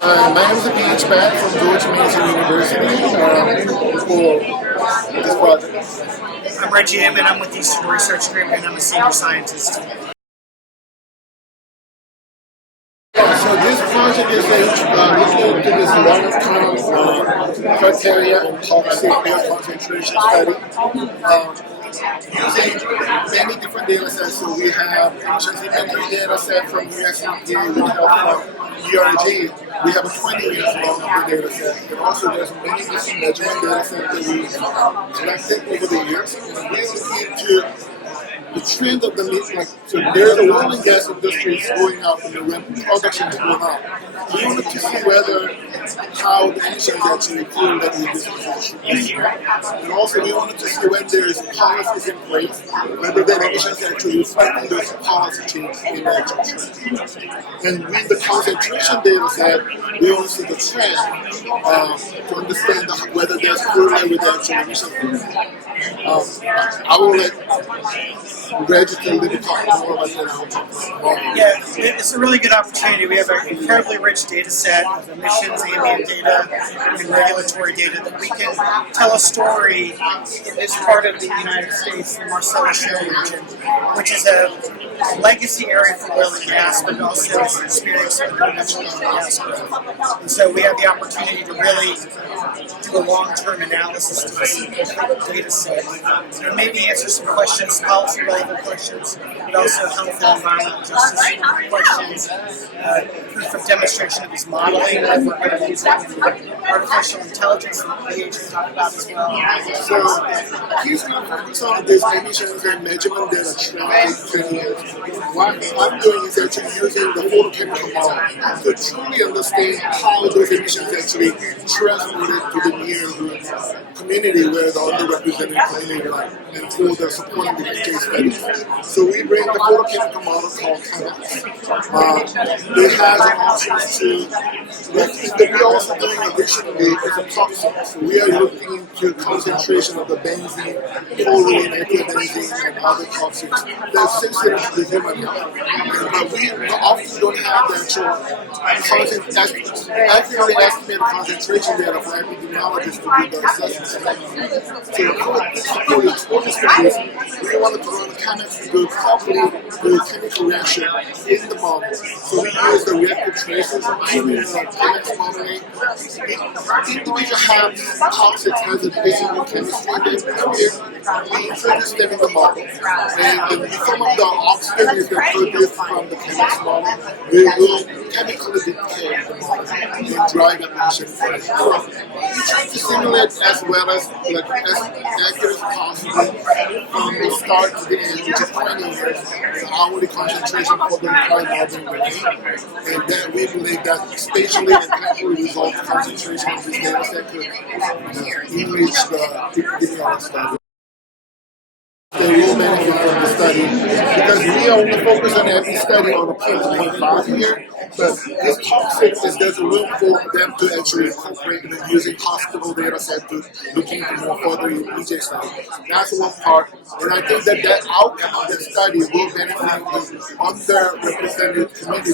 My name is Baek from George Mason University for this project. I'm Regi, and I'm with the Eastern Research Group, and I'm a senior scientist. So this project is looking into this long-term criteria and toxic air concentration study. Using many different data sets. So we have emissions inventory data set from USDA, we have from Regi. We have a 20 years long of the data set. And also there's many different measurement data sets that we collected over the years. And we're looking into the trend of the so there's a oil and gas industry is going up and the production is going up. We wanted to see whether how the emissions actually feel that we distribution. And also we wanted to see when there is policies in place, whether that emissions actually reflecting those policy changes in the actual trend. And with the concentration data set, we want to see the trend to understand whether there's correlation with the actual emissions. I will let Regi to maybe talk more about that. Yeah, it's a really good opportunity. We have an incredibly rich data set of emissions, ambient data, and regulatory data that we can tell a story in this part of the United States, the Marcellus Shale region, which is a legacy area for oil and gas, but also is experiencing conventional oil and gas growth. And so we have the opportunity to really do a long-term analysis of this data set and maybe answer some questions, policy-relevant questions, but also health and environmental justice questions, proof of demonstration of this modeling that we're going to use artificial intelligence that the agent talked about as well. So he's going to focus on these emissions and measurement data trend. What I'm doing is actually using the photochemical model to truly understand how those emissions actually translated to the near community where the underrepresented community life and for the supporting the case studies. So we bring the photochemical model called ChemX. It has an option to, we're also doing additionally is a toxin. So we are looking into concentration of the benzene, chlorine, ethylbenzene, and other toxins that's sensitive to the human health. But we often don't have the actual accurately estimated concentration data for epidemiologists to do the assessment. So for this purpose, we wanted to run a ChemX to do properly the chemical reaction in the model. So we use the reactive traces in the ChemX modeling. Individual have toxics has a basic chemistry we introduce them in the model. And some of the oxygen that produced from the ChemX model, we will chemically decay the model and drive emission. So we try to simulate as well as as accurate as possible from the start to the end, which is 20 years, the hourly concentration for the entire model. And then we believe that spatially and temporally resolved concentration of this data set could enrich the epidemiological study. They will benefit from the study because we only focus on every study on a P1.5 here, but this toxic is there's a room for them to actually incorporate and using hospital data set to look into more further EJ study. That's one part, and I think that outcome of that study will benefit the underrepresented community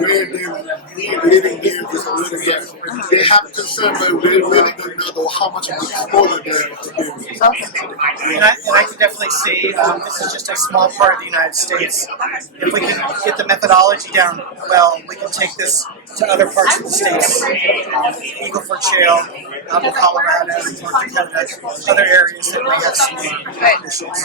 where they're living near this oil and gas. They have concern, but we really don't know how much of the exposure they're experiencing. And I can definitely see this is just a small part of the United States. If we can get the methodology down well, we can take this to other parts of the states, Eagle Ford Shale, Colorado, North Dakota, other areas that may have some issues.